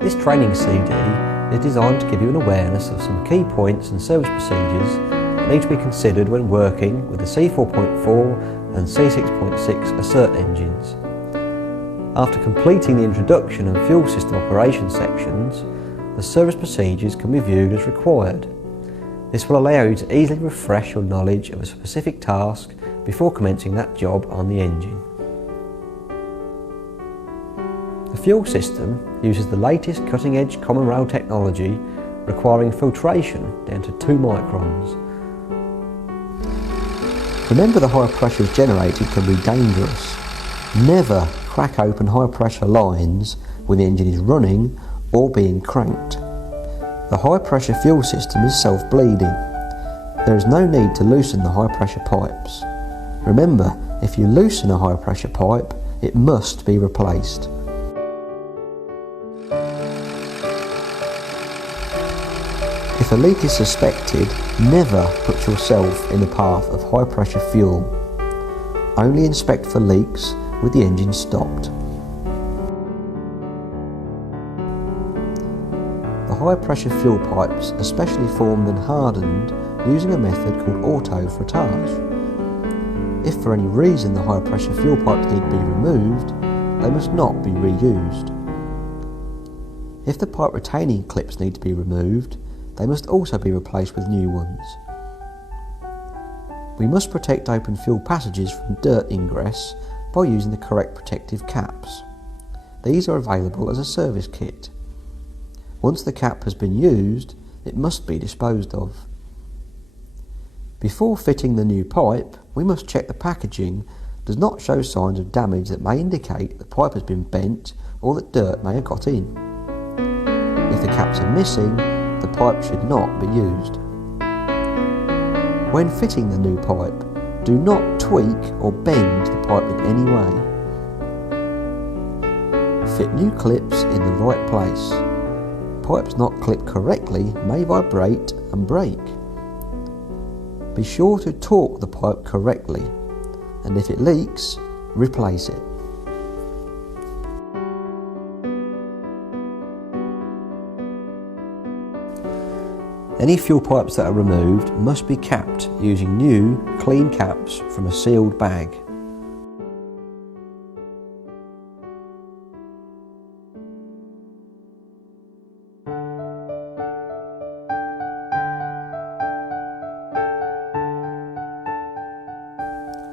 This training CD is designed to give you an awareness of some key points and service procedures that need to be considered when working with the C4.4 and C6.6 Assert engines. After completing the introduction and fuel system operation sections, the service procedures can be viewed as required. This will allow you to easily refresh your knowledge of a specific task before commencing that job on the engine. The fuel system uses the latest cutting-edge common rail technology requiring filtration down to 2 microns. Remember, the high pressures generated can be dangerous. Never crack open high pressure lines when the engine is running or being cranked. The high pressure fuel system is self-bleeding. There is no need to loosen the high pressure pipes. Remember, if you loosen a high pressure pipe, it must be replaced. If a leak is suspected, never put yourself in the path of high pressure fuel. Only inspect for leaks with the engine stopped. The high pressure fuel pipes are specially formed and hardened using a method called auto-frottage. If for any reason the high pressure fuel pipes need to be removed, they must not be reused. If the pipe retaining clips need to be removed, they must also be replaced with new ones. We must protect open fuel passages from dirt ingress by using the correct protective caps. These are available as a service kit. Once the cap has been used, it must be disposed of. Before fitting the new pipe, we must check the packaging does not show signs of damage that may indicate the pipe has been bent or that dirt may have got in. If the caps are missing, the pipe should not be used. When fitting the new pipe, do not tweak or bend the pipe in any way. Fit new clips in the right place. Pipes not clipped correctly may vibrate and break. Be sure to torque the pipe correctly, and if it leaks, replace it. Any fuel pipes that are removed must be capped using new, clean caps from a sealed bag.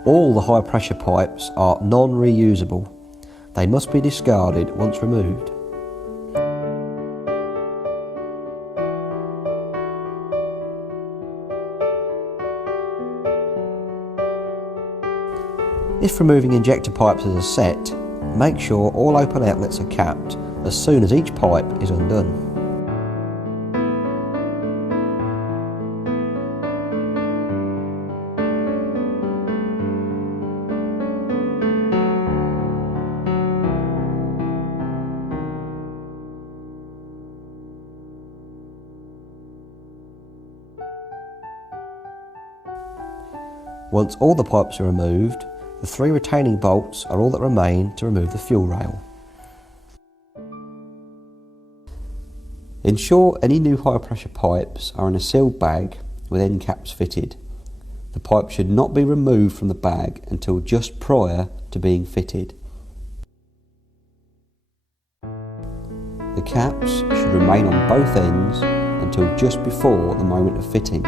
All the high pressure pipes are non-reusable. They must be discarded once removed. If removing injector pipes as a set, make sure all open outlets are capped as soon as each pipe is undone. Once all the pipes are removed, the 3 retaining bolts are all that remain to remove the fuel rail. Ensure any new high pressure pipes are in a sealed bag with end caps fitted. The pipe should not be removed from the bag until just prior to being fitted. The caps should remain on both ends until just before the moment of fitting.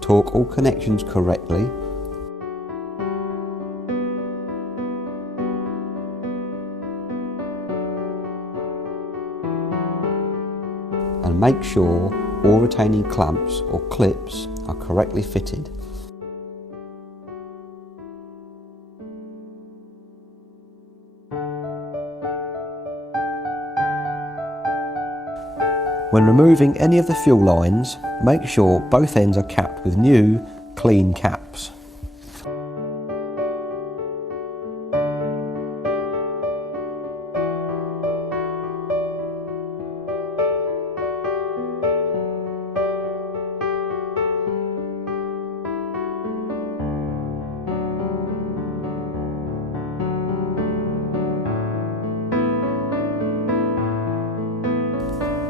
Torque all connections correctly. And make sure all retaining clamps or clips are correctly fitted. When removing any of the fuel lines, make sure both ends are capped with new, clean caps.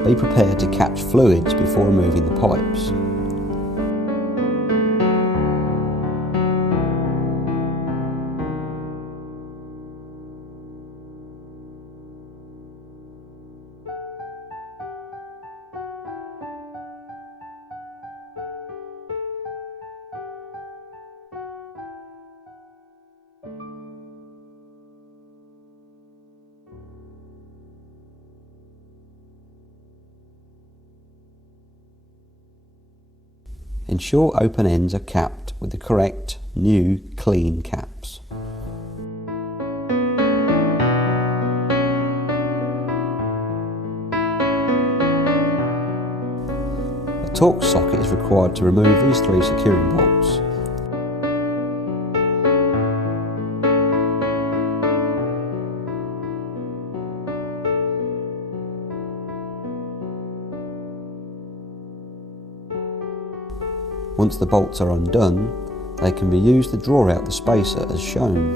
Be prepared to catch fluids before removing the pipes. Ensure open ends are capped with the correct, new, clean caps. A torque socket is required to remove these 3 securing bolts. Once the bolts are undone, they can be used to draw out the spacer as shown.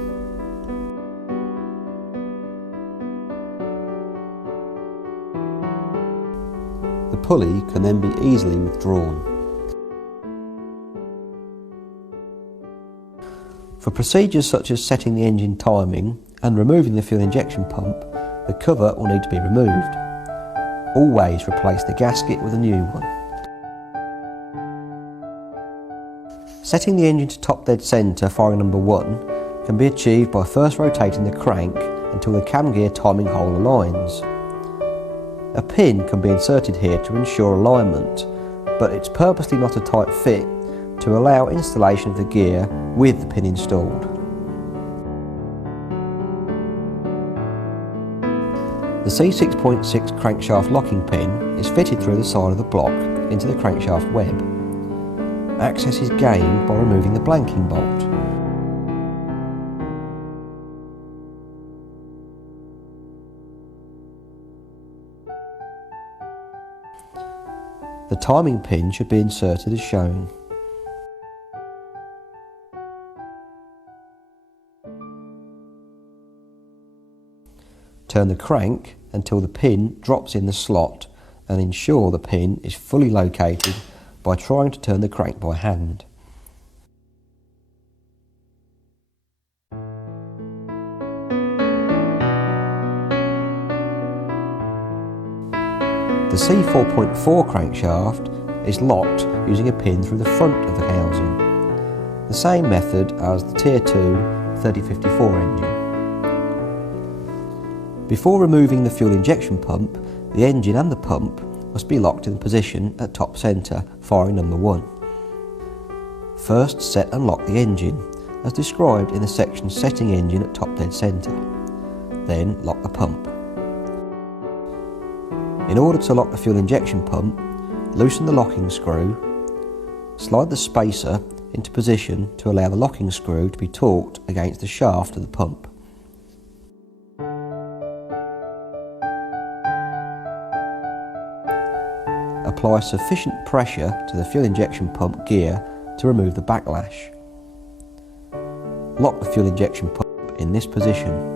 The pulley can then be easily withdrawn. For procedures such as setting the engine timing and removing the fuel injection pump, the cover will need to be removed. Always replace the gasket with a new one. Setting the engine to top dead centre firing number 1 can be achieved by first rotating the crank until the cam gear timing hole aligns. A pin can be inserted here to ensure alignment, but it's purposely not a tight fit to allow installation of the gear with the pin installed. The C6.6 crankshaft locking pin is fitted through the side of the block into the crankshaft web. Access is gained by removing the blanking bolt. The timing pin should be inserted as shown. Turn the crank until the pin drops in the slot and ensure the pin is fully located by trying to turn the crank by hand. The C4.4 crankshaft is locked using a pin through the front of the housing, the same method as the Tier 2 3054 engine. Before removing the fuel injection pump, the engine and the pump must be locked in position at top centre, firing number 1. First set and lock the engine, as described in the section setting engine at top dead centre. Then lock the pump. In order to lock the fuel injection pump, loosen the locking screw, slide the spacer into position to allow the locking screw to be torqued against the shaft of the pump. Apply sufficient pressure to the fuel injection pump gear to remove the backlash. Lock the fuel injection pump in this position.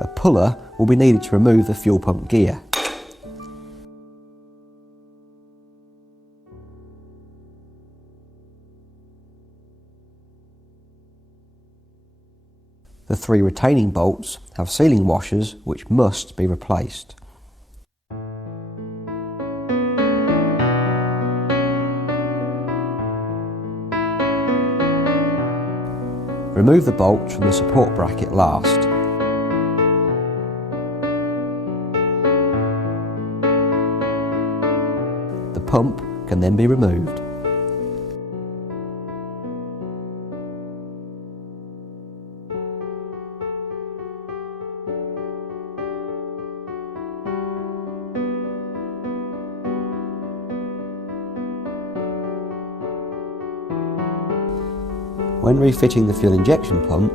A puller will be needed to remove the fuel pump gear. The 3 retaining bolts have sealing washers which must be replaced. Remove the bolts from the support bracket last. The pump can then be removed. When refitting the fuel injection pump,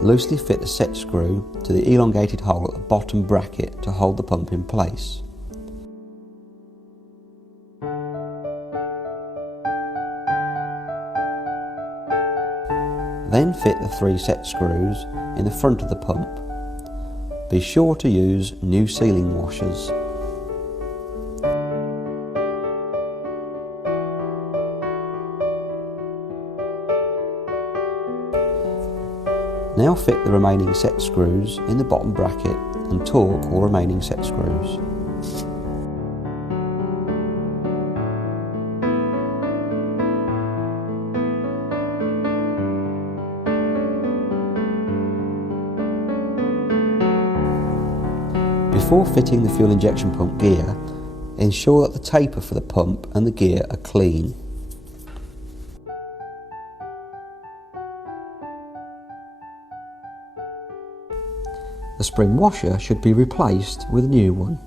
loosely fit the set screw to the elongated hole at the bottom bracket to hold the pump in place. Then fit the 3 set screws in the front of the pump. Be sure to use new sealing washers. Now fit the remaining set screws in the bottom bracket and torque all remaining set screws. Before fitting the fuel injection pump gear, ensure that the taper for the pump and the gear are clean. The spring washer should be replaced with a new one.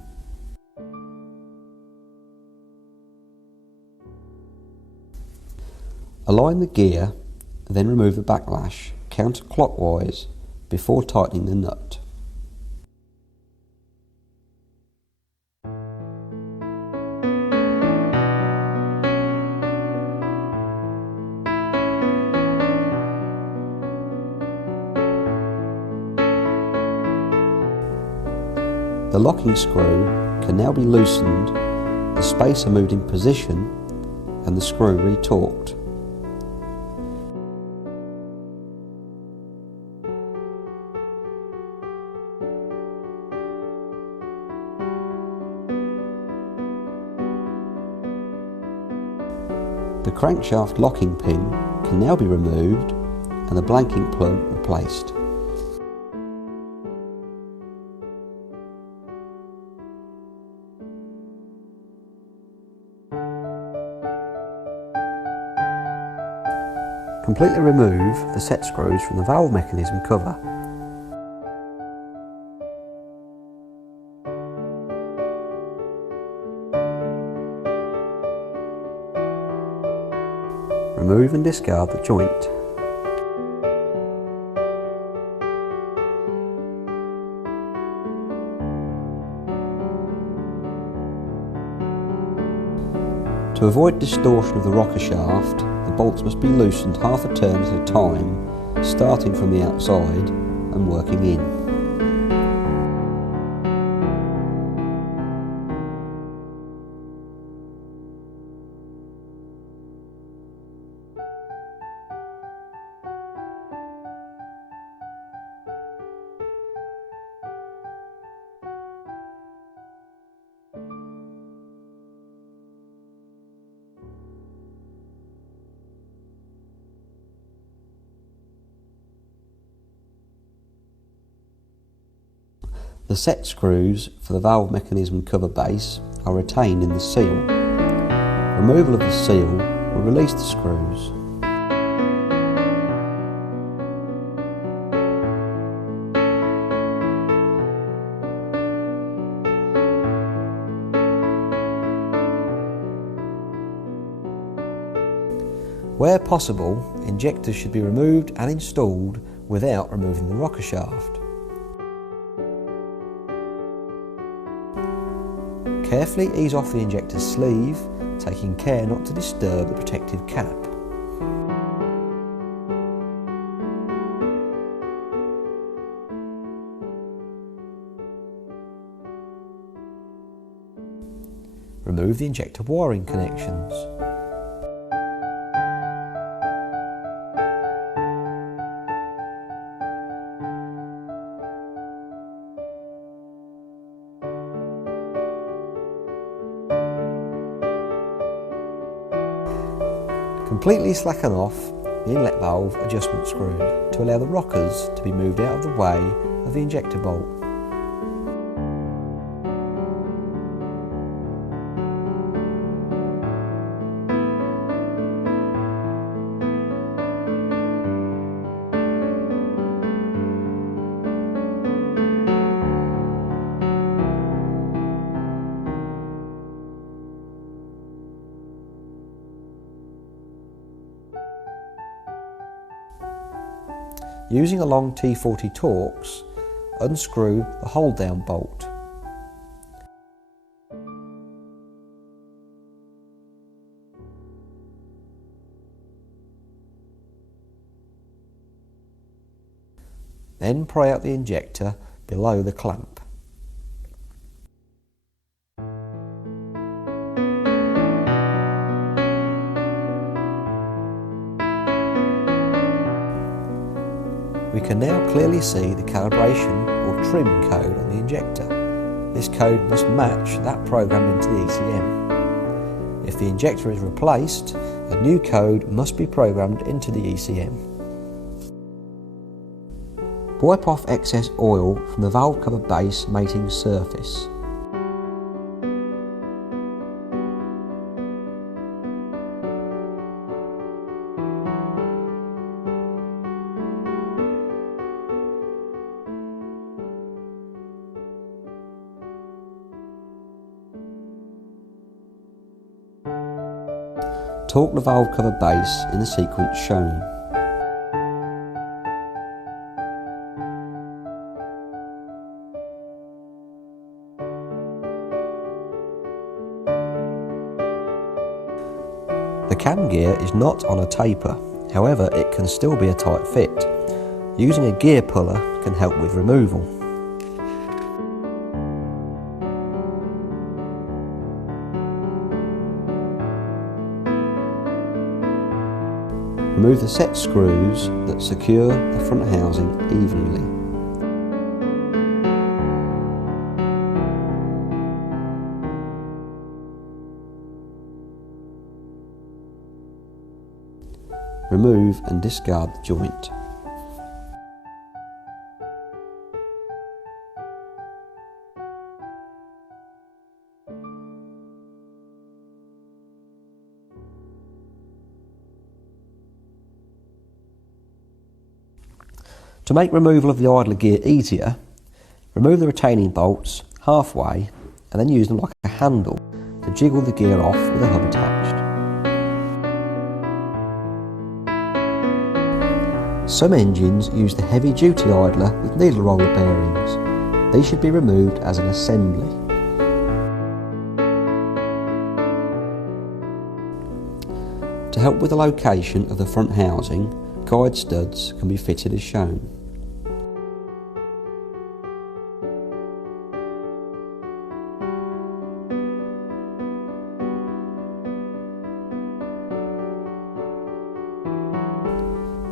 Align the gear, then remove the backlash counterclockwise before tightening the nut. The locking screw can now be loosened, the spacer moved in position and the screw retorqued. The crankshaft locking pin can now be removed and the blanking plug replaced. Completely remove the set screws from the valve mechanism cover. Remove and discard the joint. To avoid distortion of the rocker shaft, the bolts must be loosened half a turn at a time, starting from the outside and working in. The set screws for the valve mechanism cover base are retained in the seal. Removal of the seal will release the screws. Where possible, injectors should be removed and installed without removing the rocker shaft. Carefully ease off the injector's sleeve, taking care not to disturb the protective cap. Remove the injector wiring connections. Completely slacken off the inlet valve adjustment screw to allow the rockers to be moved out of the way of the injector bolt. Using a long T40 Torx, unscrew the hold down bolt. Then pry out the injector below the clamp. We can now clearly see the calibration or trim code on the injector. This code must match that programmed into the ECM. If the injector is replaced, a new code must be programmed into the ECM. Wipe off excess oil from the valve cover base mating surface. Torque the valve cover base in the sequence shown. The cam gear is not on a taper, however it can still be a tight fit. Using a gear puller can help with removal. Remove the set screws that secure the front housing evenly. Remove and discard the joint. To make removal of the idler gear easier, remove the retaining bolts halfway and then use them like a handle to jiggle the gear off with a hub attached. Some engines use the heavy duty idler with needle roller bearings. These should be removed as an assembly. To help with the location of the front housing, guide studs can be fitted as shown.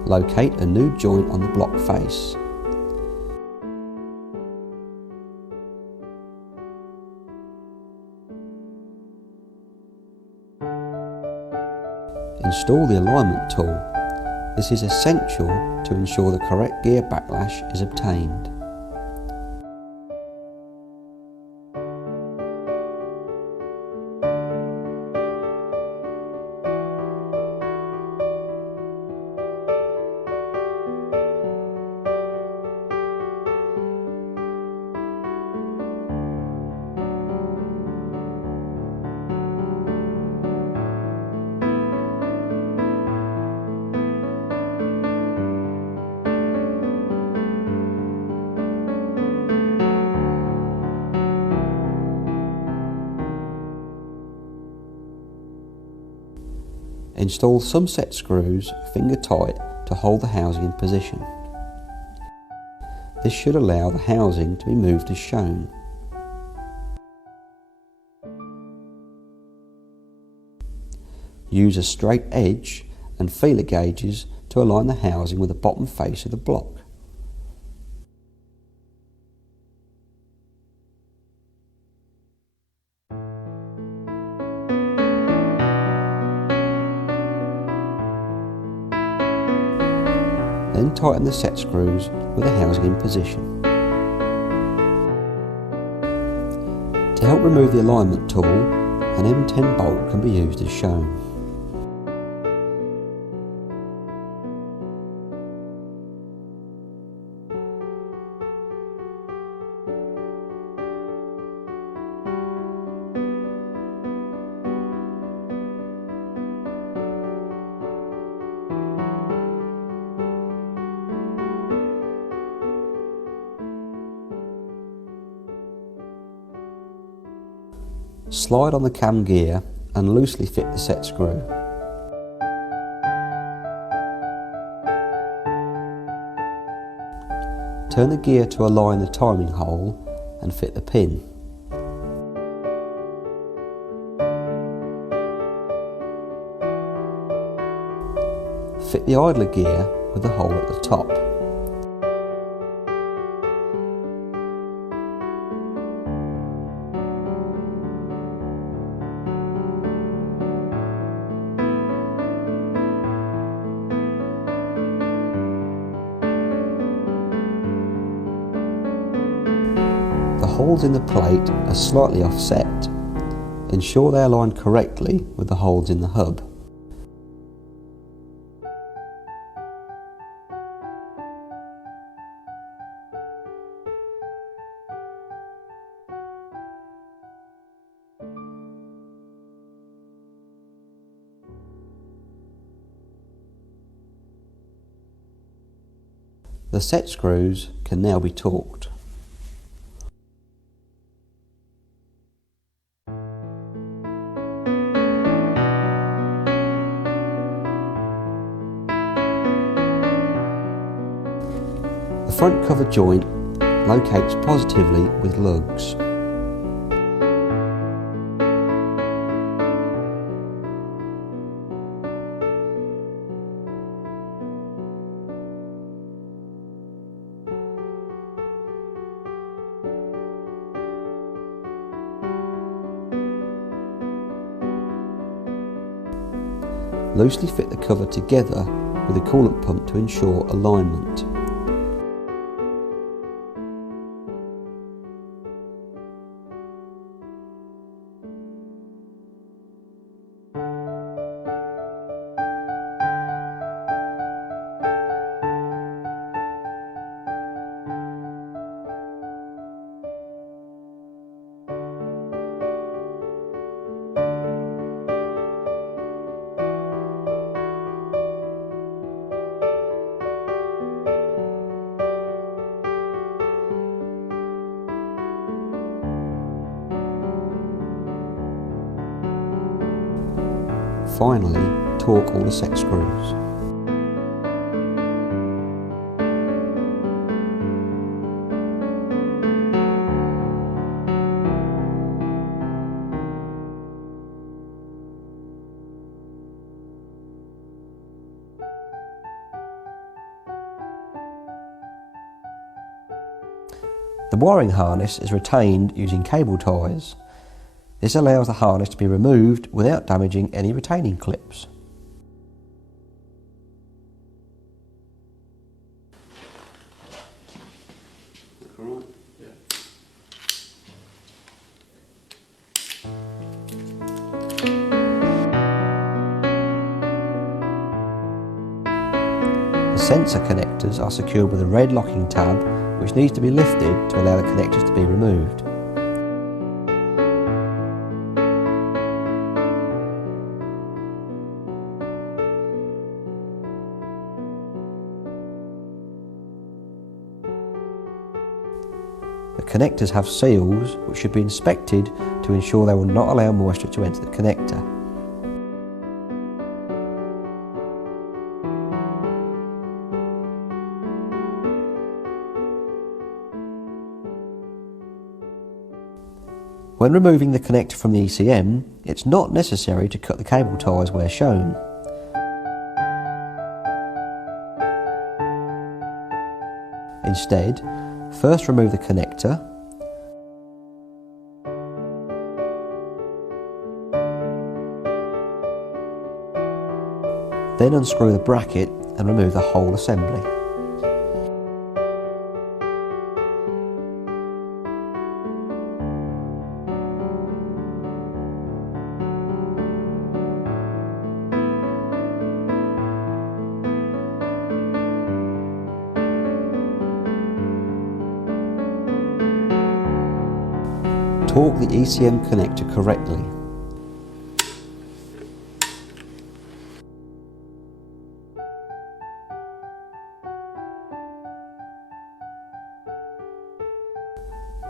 Locate a new joint on the block face. Install the alignment tool. This is essential to ensure the correct gear backlash is obtained. Install some set screws finger tight to hold the housing in position. This should allow the housing to be moved as shown. Use a straight edge and feeler gauges to align the housing with the bottom face of the block. Then tighten the set screws with the housing in position. To help remove the alignment tool, an M10 bolt can be used as shown. Slide on the cam gear and loosely fit the set screw. Turn the gear to align the timing hole and fit the pin. Fit the idler gear with the hole at the top. The holes in the plate are slightly offset. Ensure they align correctly with the holes in the hub. The set screws can now be torqued. The front cover joint locates positively with lugs. Loosely fit the cover together with a coolant pump to ensure alignment. Finally, torque all the set screws. The wiring harness is retained using cable ties. This allows the harness to be removed without damaging any retaining clips. The sensor connectors are secured with a red locking tab which needs to be lifted to allow the connectors to be removed. The connectors have seals which should be inspected to ensure they will not allow moisture to enter the connector. When removing the connector from the ECM, it's not necessary to cut the cable ties where shown. Instead, first remove the connector, then unscrew the bracket and remove the whole assembly. Torque the ECM connector correctly.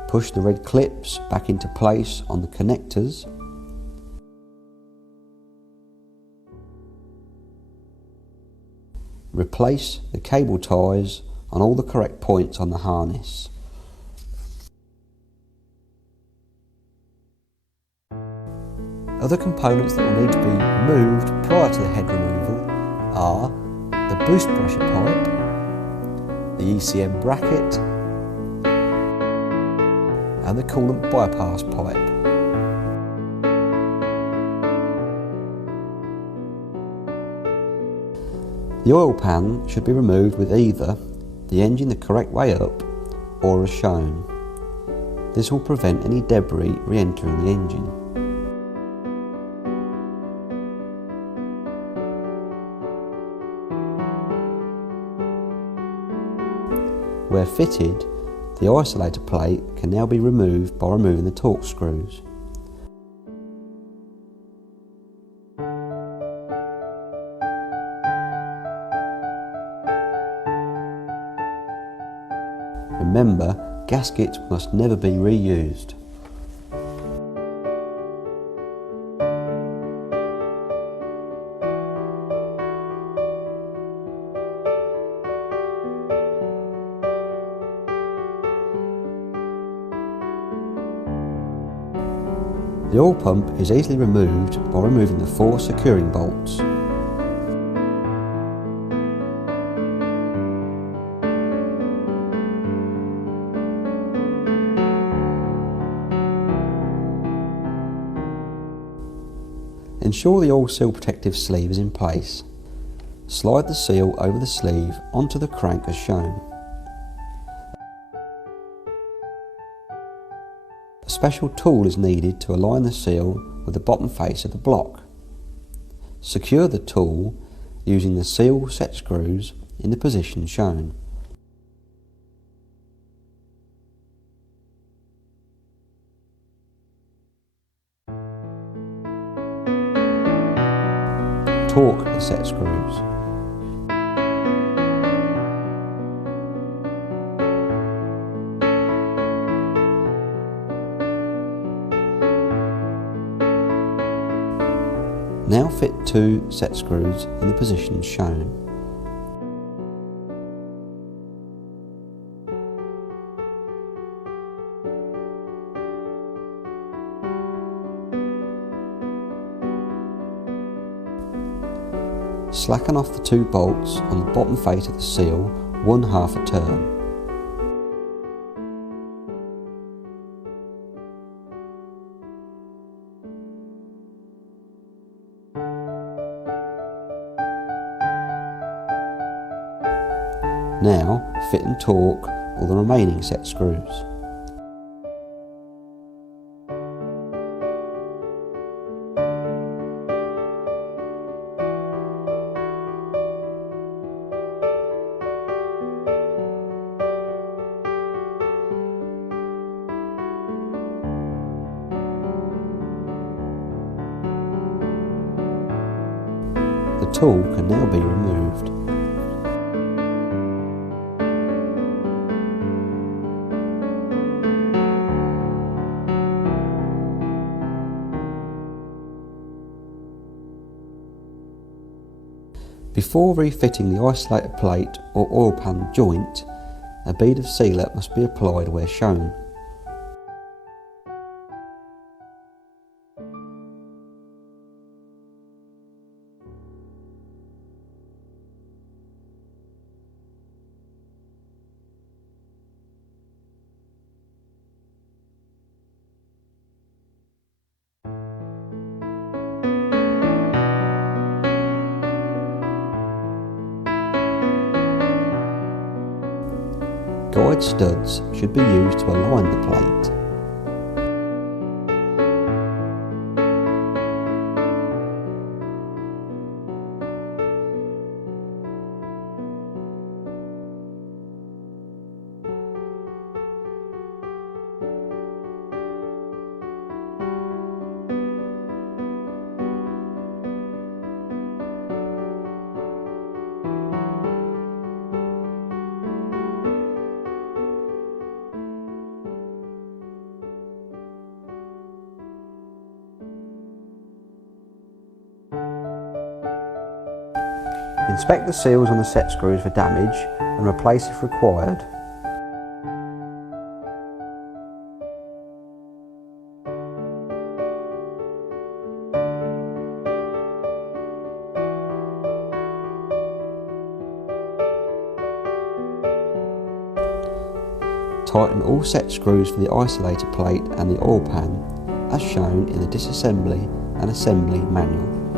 Push the red clips back into place on the connectors. Replace the cable ties on all the correct points on the harness. Other components that will need to be removed prior to the head removal are the boost pressure pipe, the ECM bracket and the coolant bypass pipe. The oil pan should be removed with either the engine the correct way up or as shown. This will prevent any debris re-entering the engine. Where fitted, the isolator plate can now be removed by removing the torque screws. Remember, gaskets must never be reused. The oil pump is easily removed by removing the 4 securing bolts. Ensure the oil seal protective sleeve is in place. Slide the seal over the sleeve onto the crank as shown. A special tool is needed to align the seal with the bottom face of the block. Secure the tool using the seal set screws in the position shown. Torque the set screws. Now fit 2 set screws in the positions shown. Slacken off the 2 bolts on the bottom face of the seal 1/2 a turn. Now fit and torque all the remaining set screws. The tool can now be removed. Before refitting the isolator plate or oil pan joint, a bead of sealer must be applied where shown. Guide studs should be used to align the plate. Inspect the seals on the set screws for damage and replace if required. Tighten all set screws for the isolator plate and the oil pan as shown in the disassembly and assembly manual.